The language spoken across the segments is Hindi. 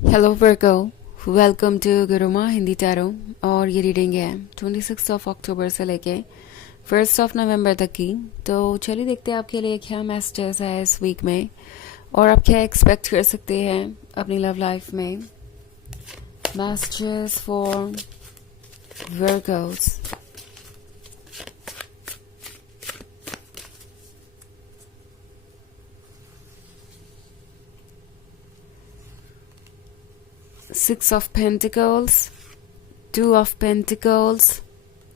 Hello Virgo, welcome to Guruma Hindi tarot. और ये रीडिंग है 26 से लेके 1 नवंबर तक की। तो चलिए देखते हैं आपके लिए क्या मैसेजेस है इस वीक में और आप क्या एक्सपेक्ट कर सकते हैं अपनी लव लाइफ में। Messages for Virgo's. Six of Pentacles, Two of Pentacles,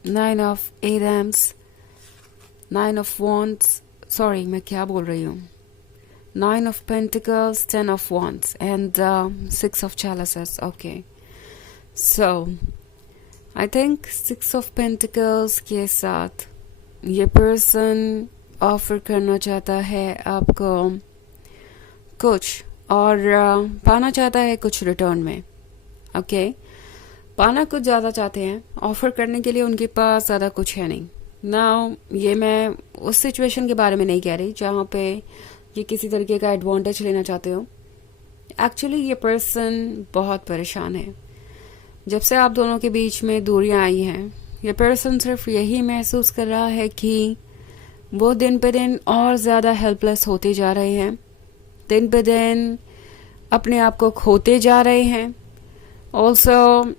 Nine of Atoms, Nine of Wands, sorry मैं क्या बोल रही हूँ, Nine of Pentacles, Ten of Wands and Six of Chalices. Okay, so I think Six of Pentacles के साथ ये पर्सन ऑफर करना चाहता है आपको कुछ और पाना चाहता है कुछ रिटर्न में। ओके, पाना कुछ ज़्यादा चाहते हैं, ऑफर करने के लिए उनके पास ज़्यादा कुछ है नहीं। नाउ ये मैं उस सिचुएशन के बारे में नहीं कह रही जहाँ पे ये किसी तरीके का एडवांटेज लेना चाहते हो। एक्चुअली ये पर्सन बहुत परेशान है। जब से आप दोनों के बीच में दूरियां आई हैं, ये पर्सन सिर्फ यही महसूस कर रहा है कि वो दिन पे दिन और ज़्यादा हेल्पलेस होते जा रहे हैं, दिन पे दिन अपने आप को खोते जा रहे हैं। ऑल्सो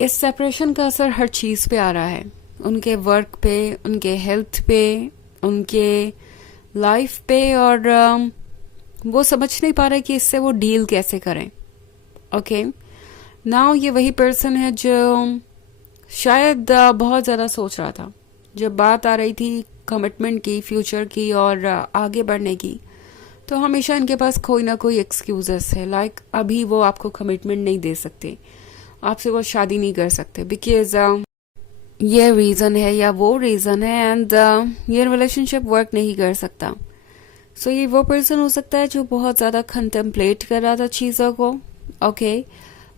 इस सेपरेशन का असर हर चीज़ पे आ रहा है, उनके वर्क पे, उनके हेल्थ पे, उनके लाइफ पे, और वो समझ नहीं पा रहे कि इससे वो डील कैसे करें। ओके, नाउ ये वही पर्सन है जो शायद बहुत ज़्यादा सोच रहा था जब बात आ रही थी कमिटमेंट की, फ्यूचर की और आगे बढ़ने की। तो हमेशा इनके पास कोई ना कोई एक्सक्यूजेस है, लाइक अभी वो आपको कमिटमेंट नहीं दे सकते, आपसे वो शादी नहीं कर सकते बिकॉज ये रीज़न है या वो रीज़न है एंड ये रिलेशनशिप वर्क नहीं कर सकता। सो ये वो पर्सन हो सकता है जो बहुत ज़्यादा कंटेम्पलेट कर रहा था चीज़ों को। ओके,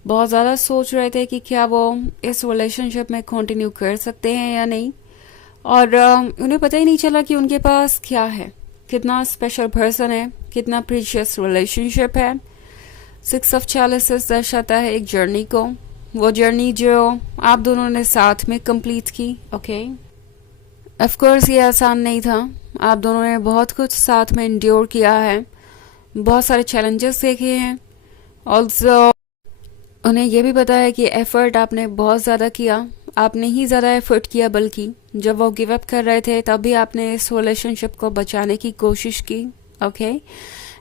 बहुत ज़्यादा सोच रहे थे कि क्या वो इस रिलेशनशिप में कंटिन्यू कर सकते हैं या नहीं, और उन्हें पता ही नहीं चला कि उनके पास क्या है, कितना स्पेशल पर्सन है, कितना प्रीशियस रिलेशनशिप है। सिक्स ऑफ चैलिसेस दर्शाता है एक जर्नी को, वो जर्नी जो आप दोनों ने साथ में कंप्लीट की। ओके, ऑफ कोर्स ये आसान नहीं था, आप दोनों ने बहुत कुछ साथ में इंड्योर किया है, बहुत सारे चैलेंजेस देखे हैं। ऑल्सो उन्हें ये भी पता है कि एफर्ट आपने बहुत ज़्यादा किया, आपने ही ज़्यादा एफर्ट किया, बल्कि जब वो गिव अप कर रहे थे तभी आपने इस रिलेशनशिप को बचाने की कोशिश की। Okay,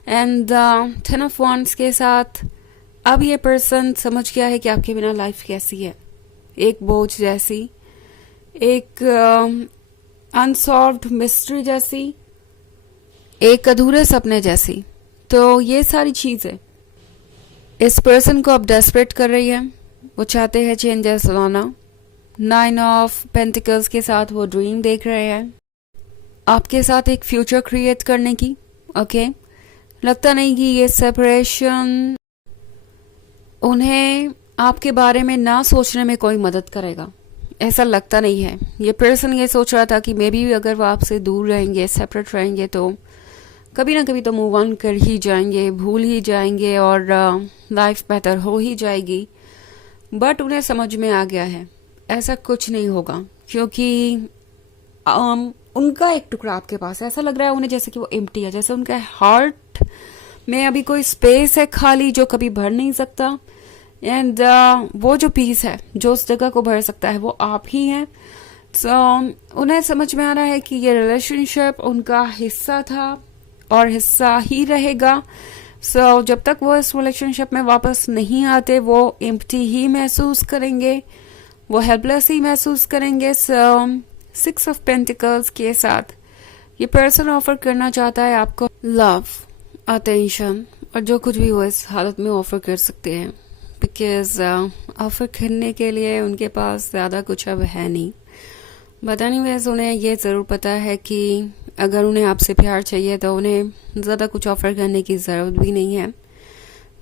and ten of wands के साथ अब ये पर्सन समझ गया है कि आपके बिना लाइफ कैसी है, एक बोझ जैसी, एक अनसॉल्व्ड मिस्ट्री जैसी, एक अधूरे सपने जैसी। तो ये सारी चीज़ें इस पर्सन को अब डेस्परेट कर रही है। वो चाहते हैं चेंजेस लाना। नाइन ऑफ पेंटिकल्स के साथ वो ड्रीम देख रहे हैं आपके साथ एक फ्यूचर क्रिएट करने की। ओके, लगता नहीं कि ये सेपरेशन उन्हें आपके बारे में ना सोचने में कोई मदद करेगा, ऐसा लगता नहीं है। ये पर्सन ये सोच रहा था कि मे बी अगर वो आपसे दूर रहेंगे, सेपरेट रहेंगे, तो कभी ना कभी तो मूव ऑन कर ही जाएंगे, भूल ही जाएंगे और लाइफ बेहतर हो ही जाएगी। बट उन्हें समझ में आ गया है ऐसा कुछ नहीं होगा, क्योंकि उनका एक टुकड़ा आपके पास है। ऐसा लग रहा है उन्हें जैसे कि वो एम्प्टी है, जैसे उनका हार्ट में अभी कोई स्पेस है खाली जो कभी भर नहीं सकता। एंड वो जो पीस है जो उस जगह को भर सकता है वो आप ही हैं। उन्हें समझ में आ रहा है कि ये रिलेशनशिप उनका हिस्सा था और हिस्सा ही रहेगा। जब तक वो इस रिलेशनशिप में वापस नहीं आते वो एम्प्टी ही महसूस करेंगे, वो हेल्पलेस ही महसूस करेंगे। सिक्स ऑफ पेंटिकल्स के साथ ये पर्सन ऑफर करना चाहता है आपको लव, अटेंशन और जो कुछ भी वो इस हालत में ऑफर कर सकते हैं, बिकॉज ऑफर करने के लिए उनके पास ज़्यादा कुछ अब है नहीं। बट एनीवेज उन्हें ये ज़रूर पता है कि अगर उन्हें आपसे प्यार चाहिए तो उन्हें ज़्यादा कुछ ऑफर करने की ज़रूरत भी नहीं है।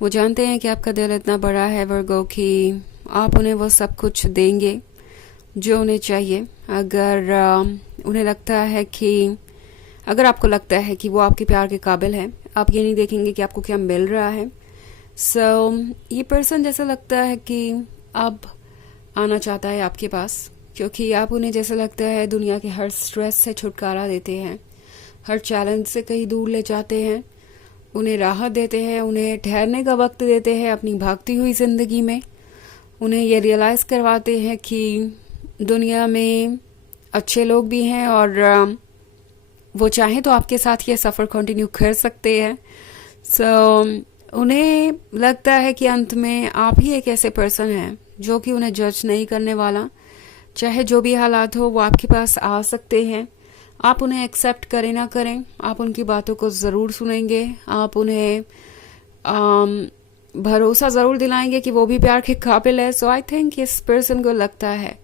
वो जानते हैं कि आपका दिल इतना बड़ा है वर्गो कि आप उन्हें वो सब कुछ देंगे जो उन्हें चाहिए। अगर उन्हें लगता है कि अगर आपको लगता है कि वो आपके प्यार के काबिल है, आप ये नहीं देखेंगे कि आपको क्या मिल रहा है, ये पर्सन जैसा लगता है कि अब आना चाहता है आपके पास, क्योंकि आप उन्हें जैसा लगता है दुनिया के हर स्ट्रेस से छुटकारा देते हैं, हर चैलेंज से कहीं दूर ले जाते हैं, उन्हें राहत देते हैं, उन्हें ठहरने का वक्त देते हैं अपनी भागती हुई ज़िंदगी में। उन्हें ये रियलाइज़ करवाते हैं कि दुनिया में अच्छे लोग भी हैं और वो चाहें तो आपके साथ ये सफ़र कंटिन्यू कर सकते हैं। उन्हें लगता है कि अंत में आप ही एक ऐसे पर्सन हैं जो कि उन्हें जज नहीं करने वाला। चाहे जो भी हालात हो वो आपके पास आ सकते हैं, आप उन्हें एक्सेप्ट करें ना करें, आप उनकी बातों को ज़रूर सुनेंगे, आप उन्हें भरोसा ज़रूर दिलाएंगे कि वो भी प्यार के काबिल है। सो आई थिंक इस पर्सन को लगता है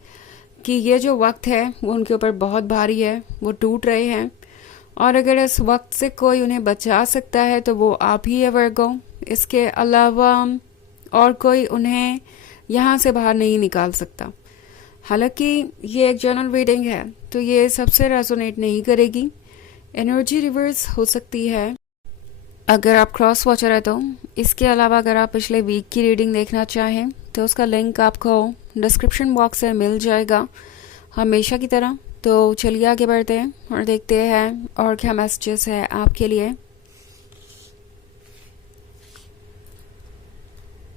कि ये जो वक्त है वो उनके ऊपर बहुत भारी है, वो टूट रहे हैं, और अगर इस वक्त से कोई उन्हें बचा सकता है तो वो आप ही है वर्गो। इसके अलावा और कोई उन्हें यहाँ से बाहर नहीं निकाल सकता। हालांकि ये एक जनरल रीडिंग है तो ये सबसे रेजोनेट नहीं करेगी, एनर्जी रिवर्स हो सकती है अगर आप क्रॉस वॉचर है तो। इसके अलावा अगर आप पिछले वीक की रीडिंग देखना चाहें तो उसका लिंक आपको डिस्क्रिप्शन बॉक्स में मिल जाएगा हमेशा की तरह। तो चलिए आगे बढ़ते हैं और देखते हैं और क्या मैसेजेस है आपके लिए।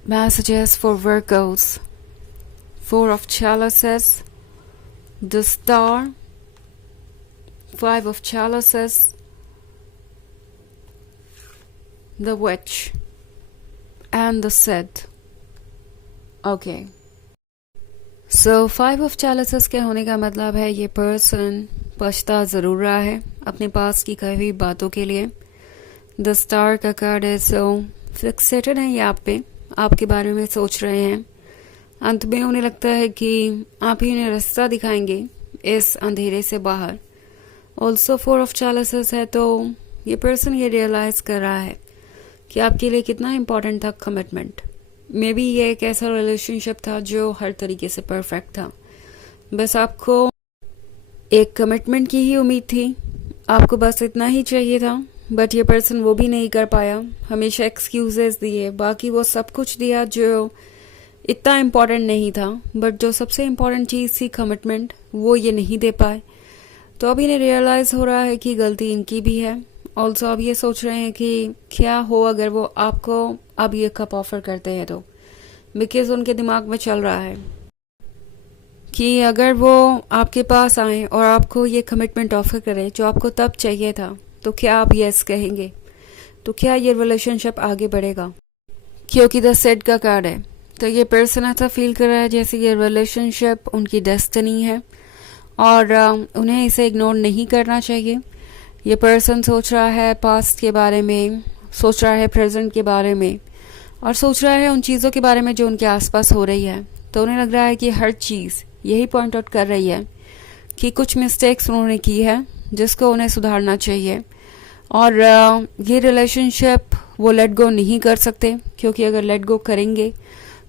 Messages for Virgos. 4 of Chalices, the Star, 5 of Chalices, the Witch, and the Set. Okay. So 5 of Chalices के होने का मतलब है ये पर्सन पछता ज़रूर रहा है अपने पास की कही हुई बातों के लिए। द स्टार का कार्ड है, सो फिक्सेटेड है ये आप पे, आपके बारे में सोच रहे हैं। अंत में उन्हें लगता है कि आप ही उन्हें रास्ता दिखाएंगे इस अंधेरे से बाहर। ऑल्सो 4 ऑफ चैलिसेस है तो ये पर्सन ये रियलाइज़ कर रहा है कि आपके लिए कितना इम्पोर्टेंट था कमिटमेंट। मे बी ये एक ऐसा रिलेशनशिप था जो हर तरीके से परफेक्ट था, बस आपको एक कमिटमेंट की ही उम्मीद थी, आपको बस इतना ही चाहिए था। बट ये पर्सन वो भी नहीं कर पाया, हमेशा एक्सक्यूजेस दिए, बाकी वो सब कुछ दिया जो इतना इम्पोर्टेंट नहीं था, बट जो सबसे इम्पोर्टेंट चीज़ थी कमिटमेंट वो ये नहीं दे पाए। तो अब इन्हें रियलाइज़ हो रहा है कि गलती इनकी भी है। ऑल्सो अब ये सोच रहे हैं कि क्या हो अगर वो आपको अब ये कप ऑफर करते हैं तो, बिकॉज उनके दिमाग में चल रहा है कि अगर वो आपके पास आए और आपको ये कमिटमेंट ऑफर करें जो आपको तब चाहिए था, तो क्या आप यस कहेंगे? तो क्या ये रिलेशनशिप आगे बढ़ेगा? क्योंकि द सेट का कार्ड है तो ये पर्सन ऐसा फील कर रहा है जैसे ये रिलेशनशिप उनकी डेस्टिनी है और उन्हें इसे इग्नोर नहीं करना चाहिए। ये पर्सन सोच रहा है पास्ट के बारे में, सोच रहा है प्रेजेंट के बारे में, और सोच रहा है उन चीज़ों के बारे में जो उनके आसपास हो रही है। तो उन्हें लग रहा है कि हर चीज़ यही पॉइंट आउट कर रही है कि कुछ मिस्टेक्स उन्होंने की है जिसको उन्हें सुधारना चाहिए। और ये रिलेशनशिप वो लेट गो नहीं कर सकते, क्योंकि अगर लेट गो करेंगे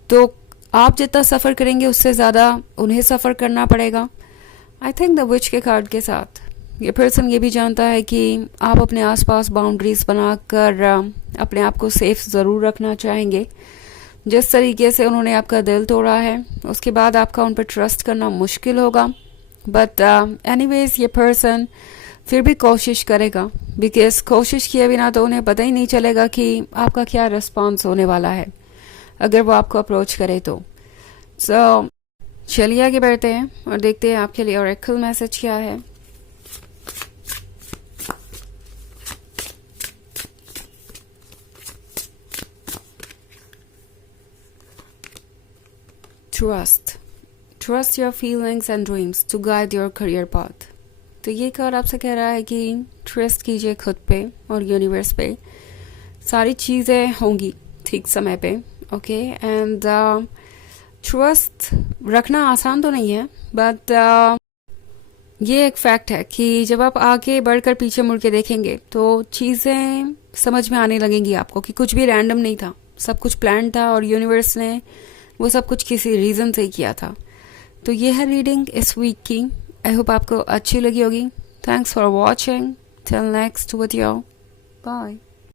तो आप जितना सफ़र करेंगे उससे ज़्यादा उन्हें सफ़र करना पड़ेगा। आई थिंक द विच के कार्ड के साथ ये पर्सन ये भी जानता है कि आप अपने आसपास बाउंड्रीज बनाकर अपने आप को सेफ ज़रूर रखना चाहेंगे। जिस तरीके से उन्होंने आपका दिल तोड़ा है उसके बाद आपका उन पर ट्रस्ट करना मुश्किल होगा, बट एनीवेज ये पर्सन फिर भी कोशिश करेगा, बिकॉज कोशिश किए बिना तो उन्हें पता ही नहीं चलेगा कि आपका क्या रिस्पॉन्स होने वाला है अगर वो आपको अप्रोच करे तो। सो चलिए आगे बढ़ते हैं और देखते हैं आपके लिए ऑरेकल मैसेज क्या है। Trust your feelings and dreams to guide your career path. तो ये कार्ड आपसे कह रहा है कि ट्रस्ट कीजिए खुद पे और यूनिवर्स पे, सारी चीज़ें होंगी ठीक समय पे। ओके, एंड ट्रस्ट रखना आसान तो नहीं है, बट ये एक फैक्ट है कि जब आप आगे बढ़कर पीछे मुड़ के देखेंगे तो चीज़ें समझ में आने लगेंगी आपको कि कुछ भी रैंडम नहीं था, सब कुछ प्लान था और यूनिवर्स ने वो सब कुछ किसी रीज़न से ही किया था। तो ये है रीडिंग इस वीक की। आई होप आपको अच्छी लगी होगी। Thanks for watching. Till next video, bye.